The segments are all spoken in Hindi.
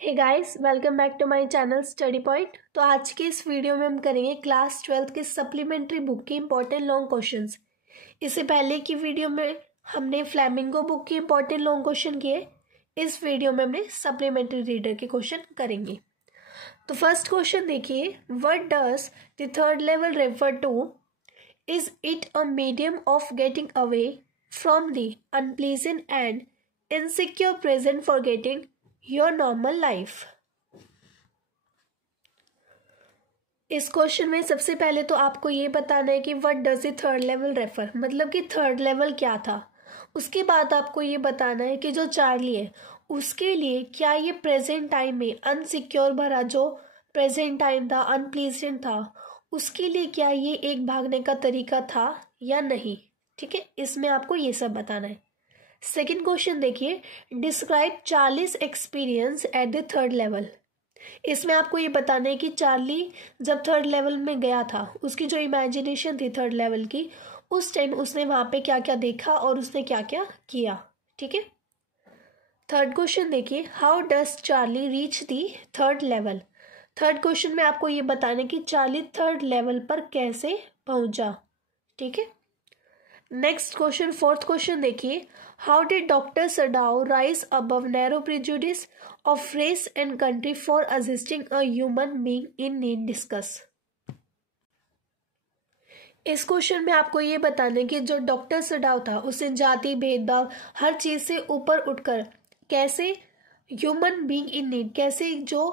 Hey guys, welcome back to my channel study point. तो आज के इस वीडियो में हम करेंगे क्लास 12th के सप्लीमेंट्री बुक के इंपॉर्टेंट लॉन्ग क्वेश्चंस। इससे पहले की वीडियो में हमने फ्लैमिंगो बुक के इंपॉर्टेंट लॉन्ग क्वेश्चन किए। इस वीडियो में हमने सप्लीमेंट्री रीडर के क्वेश्चन करेंगे। तो फर्स्ट क्वेश्चन देखिए, what does the third level refer to? Is it a medium of getting away from the unpleasant and insecure present for getting your normal life? इस क्वेश्चन में सबसे पहले तो आपको ये बताना है कि what does the third level refer, मतलब कि थर्ड लेवल क्या था। उसके बाद आपको ये बताना है कि जो चार्ली है उसके लिए क्या ये प्रेजेंट टाइम में अनसिक्योर भरा जो प्रेजेंट टाइम था, अनप्लीजेंट था, उसके लिए क्या ये एक भागने का तरीका था या नहीं। ठीक है, इसमें आपको ये सब बताना है। सेकेंड क्वेश्चन देखिए, describe Charlie's experience at the third level. इसमें आपको ये बताना है कि चार्ली जब थर्ड लेवल में गया था, उसकी जो इमेजिनेशन थी थर्ड लेवल की, उस टाइम उसने वहां पे क्या क्या देखा और उसने क्या क्या किया। ठीक है। थर्ड क्वेश्चन देखिए, how does Charlie reach the third level. Third question में आपको ये बताना है कि चार्ली थर्ड लेवल पर कैसे पहुंचा। ठीक है। नेक्स्ट क्वेश्चन, फोर्थ क्वेश्चन देखिए, how did doctor Sadao rise above narrow prejudice of race and country for assisting a human being in need, discuss. इस क्वेश्चन में आपको ये बताना है कि जो डॉक्टर सडाओ था उसे जाति भेदभाव हर चीज से ऊपर उठकर कैसे ह्यूमन बीइंग इन नीड, कैसे जो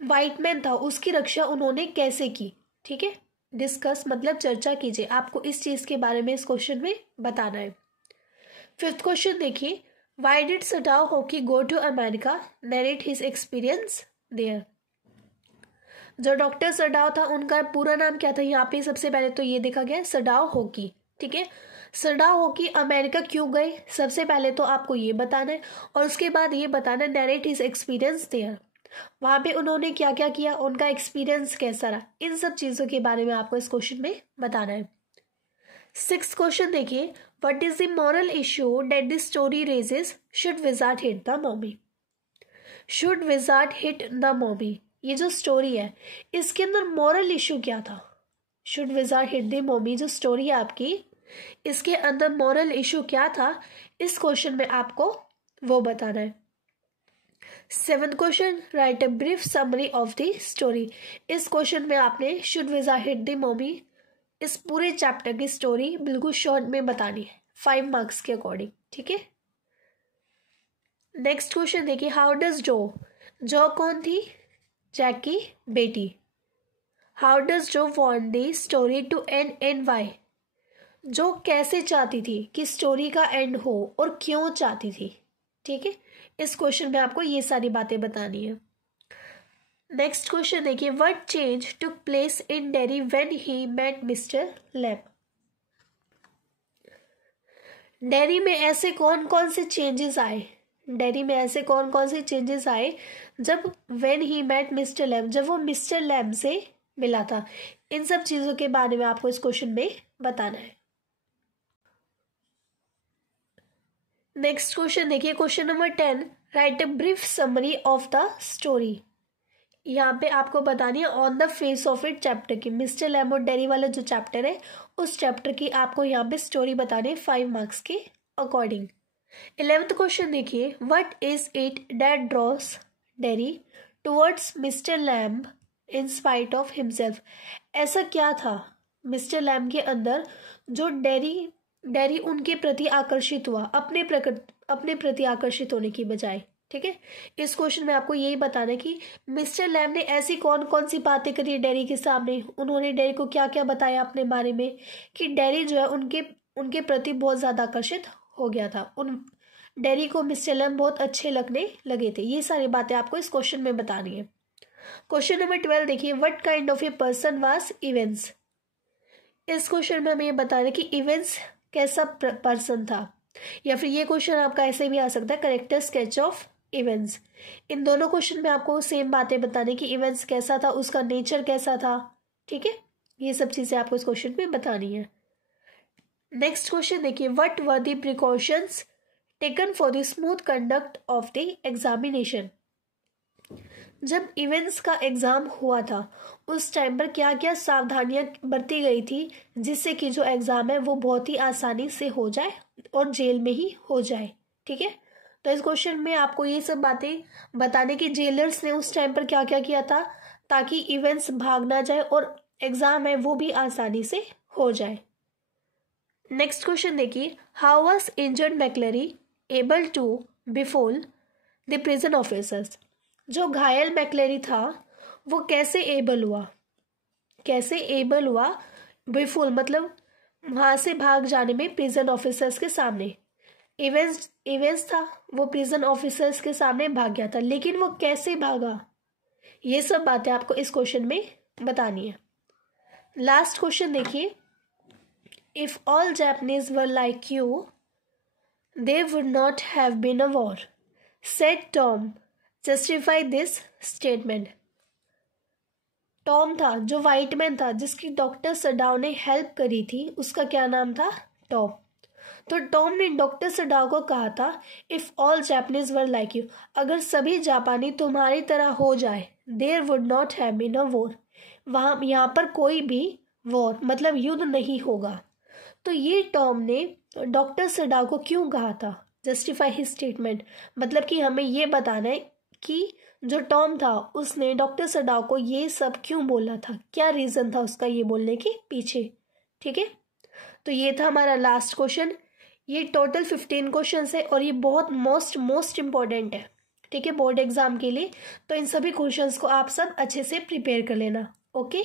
वाइट मैन था उसकी रक्षा उन्होंने कैसे की। ठीक है, डिस्कस मतलब चर्चा कीजिए। आपको इस चीज के बारे में इस क्वेश्चन में बताना है। फिफ्थ क्वेश्चन देखिए, why did Sadao Hoki go to America, narrate his experience there. जो डॉक्टर सडाओ था उनका पूरा नाम क्या था, यहाँ पे सबसे पहले तो ये देखा गया सडाओ होकी। ठीक है, सडाओ होकी अमेरिका क्यों गए, सबसे पहले तो आपको ये बताना है और उसके बाद ये बताना है नरेट हिज एक्सपीरियंस देयर, वहां पे उन्होंने क्या क्या किया, उनका एक्सपीरियंस कैसा रहा, इन सब चीजों के बारे में आपको इस क्वेश्चन में बताना है। सिक्स्थ क्वेश्चन देखिए, what is the moral issue that the story raises, should wizard hit the mommy. Should wizard hit the mommy, ये जो स्टोरी है इसके अंदर मॉरल इश्यू क्या था। Should wizard hit the mommy जो स्टोरी है आपकी, इसके अंदर मॉरल इश्यू क्या था, इस क्वेश्चन में आपको वो बताना है। Seventh question, write a brief summary of the story. इस क्वेश्चन में आपने should wizard hit the mommy इस पूरे चैप्टर की स्टोरी बिल्कुल शॉर्ट में बतानी है 5 मार्क्स के अकॉर्डिंग। ठीक है। नेक्स्ट क्वेश्चन देखिए, हाउ डज जो, जो कौन थी, जैक की बेटी। How does Jo want the story to end वाई, जो कैसे चाहती थी कि स्टोरी का एंड हो और क्यों चाहती थी। ठीक है, इस क्वेश्चन में आपको ये सारी बातें बतानी है। नेक्स्ट क्वेश्चन देखिए, what change took place in Derry when he met mister Lamb. Derry में ऐसे कौन कौन से चेंजेस आए, डेरी में ऐसे कौन कौन से चेंजेस आए जब when he met mister Lamb, जब वो मिस्टर लैम से मिला था। इन सब चीजों के बारे में आपको इस क्वेश्चन में बताना है। नेक्स्ट क्वेश्चन देखिए, question number 10, right a brief summary of the story. यहाँ पे आपको बतानी है on the face of it chapter की, मिस्टर लैम और डेरी वाला जो चैप्टर है उस चैप्टर की आपको यहाँ पे स्टोरी बतानी है 5 मार्क्स के अकॉर्डिंग। 11th क्वेश्चन देखिए, what is it that draws Derry towards mister Lamb in spite of himself. ऐसा क्या था मिस्टर लैम के अंदर जो डेरी उनके प्रति आकर्षित हुआ, अपने प्रति आकर्षित होने की बजाय। ठीक है, इस क्वेश्चन में आपको यही बताना है कि मिस्टर लैम ने ऐसी कौन कौन सी बातें करी डेरी के सामने, उन्होंने डेरी को क्या क्या बताया अपने बारे में कि डेरी जो है उनके प्रति बहुत ज्यादा आकर्षित हो गया था, उन डेरी को मिस्टर लैम बहुत अच्छे लगने लगे थे। ये सारी बातें आपको इस क्वेश्चन में बतानी है। क्वेश्चन नंबर 12 देखिए, what kind of a person was events. इस क्वेश्चन में हमें ये बताना है कि इवेंट्स कैसा पर्सन था, या फिर ये क्वेश्चन आपका ऐसे भी आ सकता है, करेक्टर स्केच ऑफ इवेंट्स। इन दोनों क्वेश्चन में आपको सेम बातें बताने की, इवेंट्स कैसा था, उसका नेचर कैसा था। ठीक है, ये सब चीजें आपको इस क्वेश्चन में बतानी है। नेक्स्ट क्वेश्चन देखिए, what were the precautions taken for the smooth conduct of the examination. जब इवेंट्स का एग्ज़ाम हुआ था उस टाइम पर क्या क्या सावधानियां बरती गई थी जिससे कि जो एग्ज़ाम है वो बहुत ही आसानी से हो जाए और जेल में ही हो जाए। ठीक है, तो इस क्वेश्चन में आपको ये सब बातें बताने की जेलर्स ने उस टाइम पर क्या क्या किया था ताकि इवेंट्स भाग ना जाए और एग्ज़ाम है वो भी आसानी से हो जाए। नेक्स्ट क्वेश्चन देखिए, how was injured McLeary able to befool the prison officers. जो घायल मैकलरी था वो कैसे एबल हुआ, कैसे एबल हुआ बिफोल मतलब वहां से भाग जाने में प्रिजन ऑफिसर्स के सामने। इवेंट्स था, वो प्रिजन ऑफिसर्स के सामने भाग गया था, लेकिन वो कैसे भागा, ये सब बातें आपको इस क्वेश्चन में बतानी है। लास्ट क्वेश्चन देखिए, if all Japanese were like you they would not have been a war, said Tom, justify this statement. Tom था जो व्हाइट मैन था जिसकी डॉक्टर सडाओ ने हेल्प करी थी, उसका क्या नाम था, टॉम। तो टॉम ने डॉक्टर सडाओ को कहा था if all Japanese were like you, अगर सभी जापानी तुम्हारी तरह हो जाए, there would not have been a war, वहां यहाँ पर कोई भी वॉर मतलब युद्ध नहीं होगा। तो ये टॉम ने डॉक्टर सडाओ को क्यों कहा था, जस्टिफाई हिज स्टेटमेंट, मतलब कि हमें ये बताना है कि जो टॉम था उसने डॉक्टर सडाओ को ये सब क्यों बोला था, क्या रीजन था उसका ये बोलने के पीछे। ठीक है, तो ये था हमारा लास्ट क्वेश्चन। ये टोटल 15 क्वेश्चन है और ये बहुत मोस्ट इम्पॉर्टेंट है। ठीक है, बोर्ड एग्जाम के लिए। तो इन सभी क्वेश्चंस को आप सब अच्छे से प्रिपेयर कर लेना। ओके।